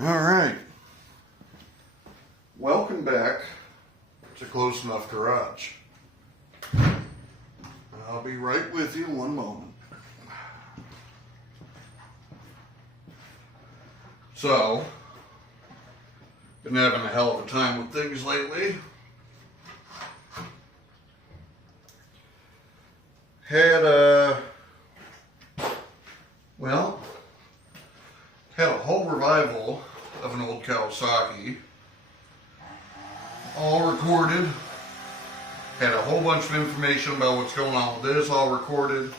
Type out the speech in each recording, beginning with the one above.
All right. Welcome back to Close Enough Garage. I'll be right with you in one moment. So, been having a hell of a time with things lately. Had a whole revival of an old Kawasaki, all recorded. Had a whole bunch of information about what's going on with this, all recorded.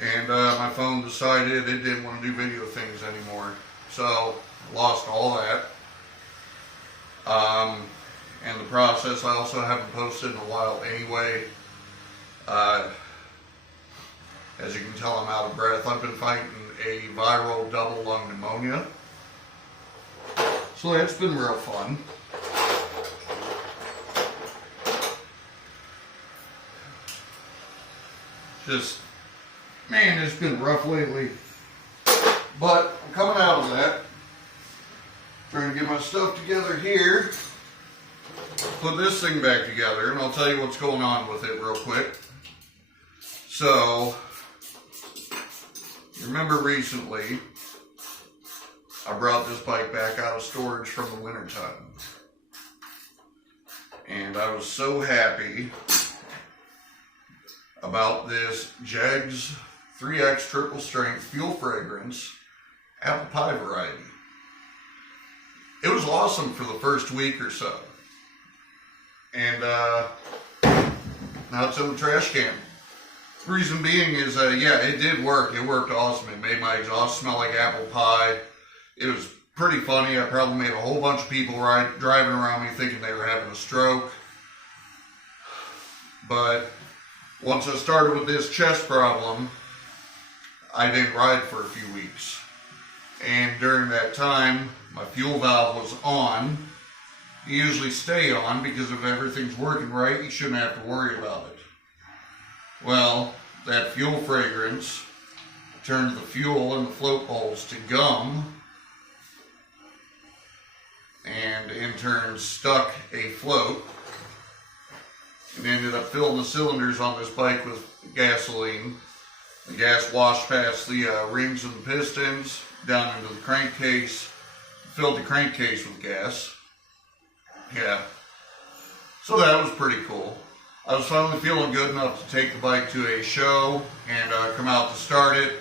And my phone decided it didn't want to do video things anymore. So, lost all that. In the process, I also haven't posted in a while anyway. As you can tell, I'm out of breath. I've been fighting a viral double lung pneumonia. So that's been real fun. Just, man, it's been rough lately. But I'm coming out of that. Trying to get my stuff together here. Put this thing back together, and I'll tell you what's going on with it real quick. So, remember recently, I brought this bike back out of storage from the wintertime. And I was so happy about this Jegs 3X triple strength fuel fragrance apple pie variety. It was awesome for the first week or so. And now it's in the trash can. The reason being is, yeah, it did work. It worked awesome. It made my exhaust smell like apple pie. It was pretty funny. I probably made a whole bunch of people driving around me thinking they were having a stroke. But once I started with this chest problem, I didn't ride for a few weeks. And during that time, my fuel valve was on. You usually stay on because if everything's working right, you shouldn't have to worry about it. Well, that fuel fragrance turned the fuel and the float bowls to gum, and in turn stuck a float, and ended up filling the cylinders on this bike with gasoline. The gas washed past the rings and the pistons down into the crankcase, filled the crankcase with gas. Yeah, so that was pretty cool. I was finally feeling good enough to take the bike to a show and come out to start it.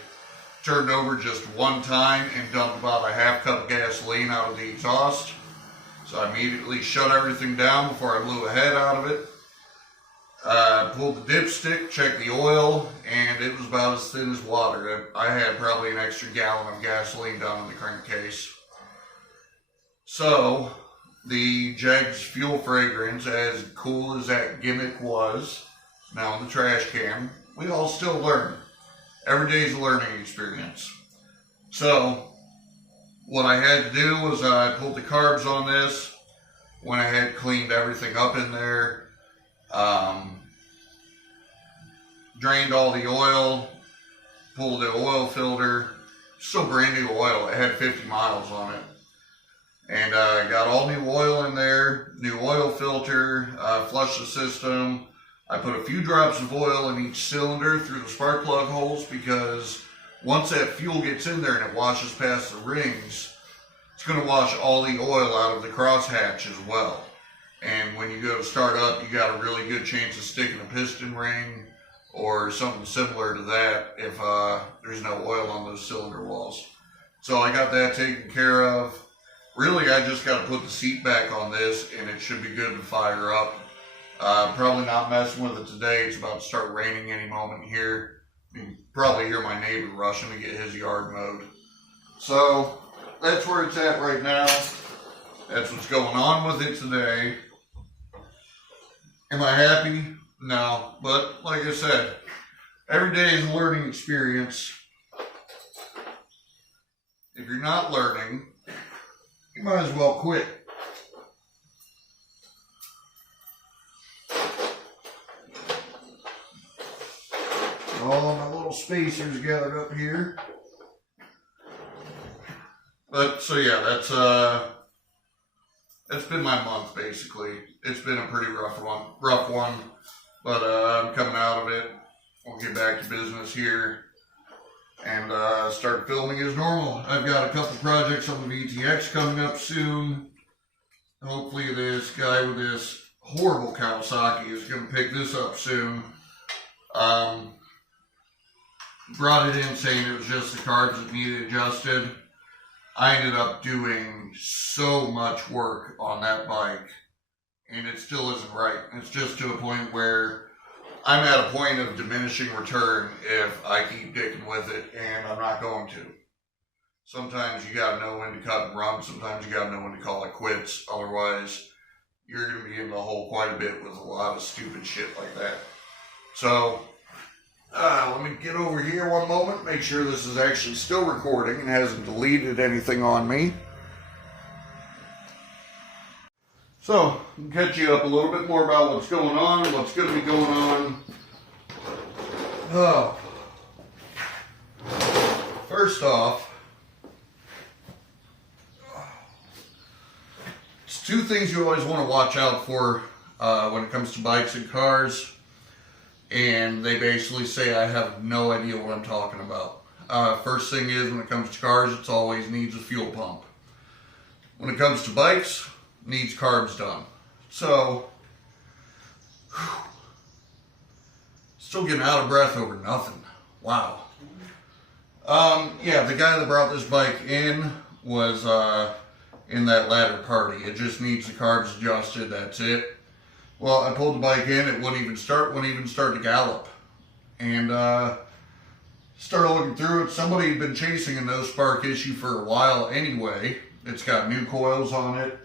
Turned over just one time and dumped about a half cup of gasoline out of the exhaust. So I immediately shut everything down before I blew a head out of it. Pulled the dipstick, checked the oil, and it was about as thin as water. I had probably an extra gallon of gasoline down in the crankcase. So, the Jegs fuel fragrance, as cool as that gimmick was, now in the trash can. We all still learn. Every day is a learning experience. So, what I had to do was I pulled the carbs on this, went ahead, cleaned everything up in there, drained all the oil, pulled the oil filter, still brand new oil, it had 50 miles on it. And I got all new oil in there, new oil filter, flushed the system. I put a few drops of oil in each cylinder through the spark plug holes because once that fuel gets in there and it washes past the rings, it's going to wash all the oil out of the crosshatch as well. And when you go to start up, you got a really good chance of sticking a piston ring or something similar to that if there's no oil on those cylinder walls. So I got that taken care of. Really, I just got to put the seat back on this and it should be good to fire up. Probably not messing with it today. It's about to start raining any moment here. You can probably hear my neighbor rushing to get his yard mowed. So that's where it's at right now. That's what's going on with it today. Am I happy? No, but like I said, every day is a learning experience. If you're not learning, you might as well quit. All my little spacers gathered up here. But so yeah, that's been my month basically. It's been a pretty rough one, but I'm coming out of it. We'll get back to business here and start filming as normal. I've got a couple projects on the VTX coming up soon. Hopefully this guy with this horrible Kawasaki is going to pick this up soon. Brought it in saying it was just the carbs that needed adjusted. I ended up doing so much work on that bike, and it still isn't right. It's just to a point where I'm at a point of diminishing return if I keep dicking with it, and I'm not going to. Sometimes you gotta know when to cut and run. Sometimes you gotta know when to call it quits. Otherwise, you're gonna be in the hole quite a bit with a lot of stupid shit like that. So, let me get over here one moment, make sure this is actually still recording and hasn't deleted anything on me. So, I'll catch you up a little bit more about what's going on, what's going to be going on. Oh. First off, it's two things you always want to watch out for when it comes to bikes and cars. And they basically say I have no idea what I'm talking about. First thing is, when it comes to cars, it always needs a fuel pump. When it comes to bikes, needs carbs done. So, still getting out of breath over nothing. Wow. Yeah, the guy that brought this bike in was in that latter party. It just needs the carbs adjusted, that's it. Well, I pulled the bike in, it wouldn't even start to gallop. And started looking through it. Somebody had been chasing a no spark issue for a while anyway. It's got new coils on it,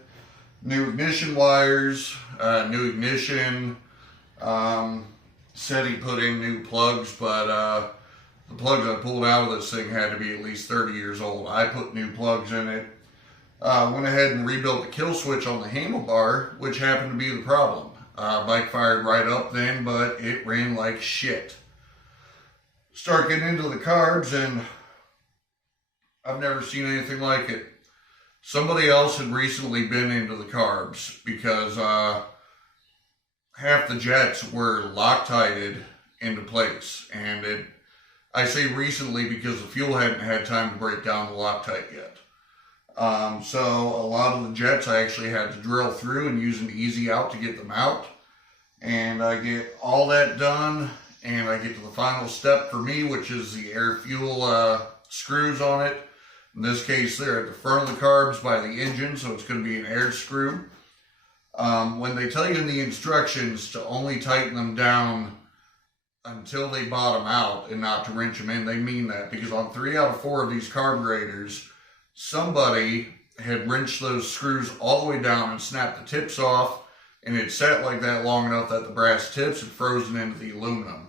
new ignition wires, new ignition. Said he put in new plugs, but the plugs I pulled out of this thing had to be at least 30 years old. I put new plugs in it. Went ahead and rebuilt the kill switch on the handlebar, which happened to be the problem. Bike fired right up then, but it ran like shit. Start getting into the carbs, and I've never seen anything like it. Somebody else had recently been into the carbs because half the jets were Loctited into place. And I say recently because the fuel hadn't had time to break down the Loctite yet. So a lot of the jets I actually had to drill through and use an easy out to get them out. And I get all that done, and I get to the final step for me, which is the air fuel screws on it. In this case, they're at the front of the carbs by the engine, so it's going to be an air screw. When they tell you in the instructions to only tighten them down until they bottom out and not to wrench them in, they mean that, because on 3 out of 4 of these carburetors, somebody had wrenched those screws all the way down and snapped the tips off, and it sat like that long enough that the brass tips had frozen into the aluminum.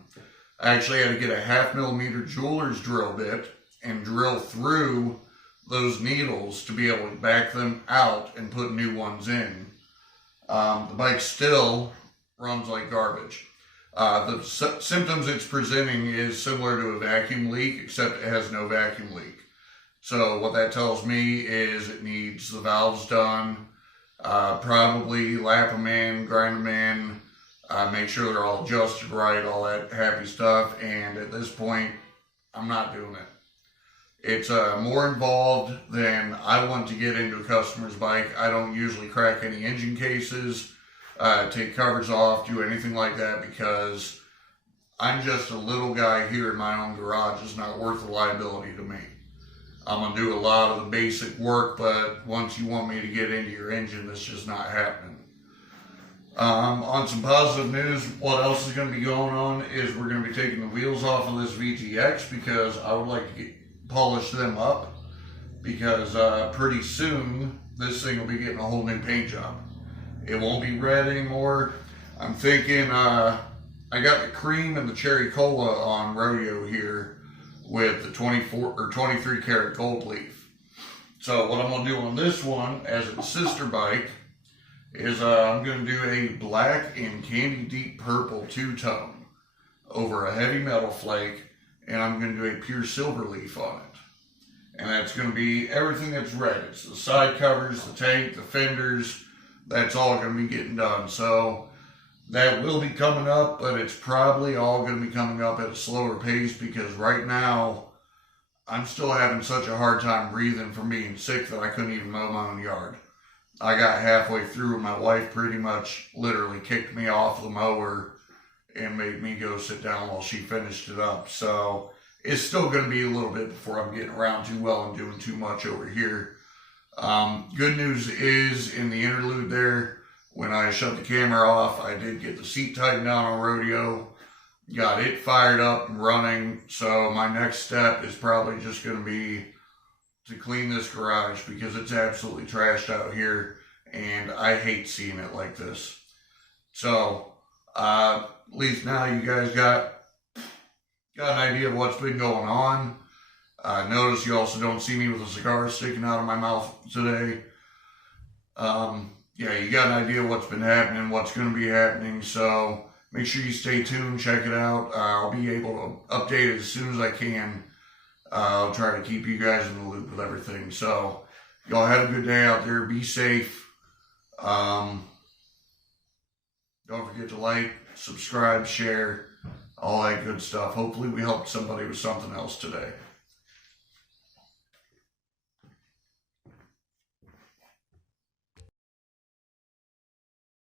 I actually had to get a 1/2 millimeter jeweler's drill bit and drill through those needles to be able to back them out and put new ones in. The bike still runs like garbage. The symptoms it's presenting is similar to a vacuum leak, except it has no vacuum leak. So what that tells me is it needs the valves done, probably lap them in, grind them in, make sure they're all adjusted right, all that happy stuff. And at this point, I'm not doing it. It's more involved than I want to get into a customer's bike. I don't usually crack any engine cases, take covers off, do anything like that, because I'm just a little guy here in my own garage. It's not worth the liability to me. I'm going to do a lot of the basic work, but once you want me to get into your engine, that's just not happening. On some positive news, what else is going to be going on is we're going to be taking the wheels off of this VTX because I would like to polish them up, because pretty soon this thing will be getting a whole new paint job. It won't be red anymore. I'm thinking I got the cream and the cherry cola on rodeo here with the 24 or 23 karat gold leaf. So what I'm going to do on this one as a sister bike is I'm going to do a black and candy deep purple two-tone over a heavy metal flake, and I'm going to do a pure silver leaf on it. and that's going to be everything that's red. It's the side covers, the tank, the fenders. That's all going to be getting done. So that will be coming up, but it's probably all going to be coming up at a slower pace because right now I'm still having such a hard time breathing from being sick that I couldn't even mow my own yard. I got halfway through and my wife pretty much literally kicked me off the mower and made me go sit down while she finished it up. So it's still going to be a little bit before I'm getting around too well and doing too much over here. Good news is in the interlude there, when I shut the camera off, I did get the seat tightened down on Rodeo, got it fired up and running. So my next step is probably just going to be to clean this garage because it's absolutely trashed out here and I hate seeing it like this. So at least now you guys got an idea of what's been going on. Notice you also don't see me with a cigar sticking out of my mouth today. Yeah, you got an idea of what's been happening, what's going to be happening. So make sure you stay tuned, check it out. I'll be able to update it as soon as I can. I'll try to keep you guys in the loop with everything. So y'all have a good day out there. Be safe. Don't forget to like, subscribe, share, all that good stuff. Hopefully we helped somebody with something else today.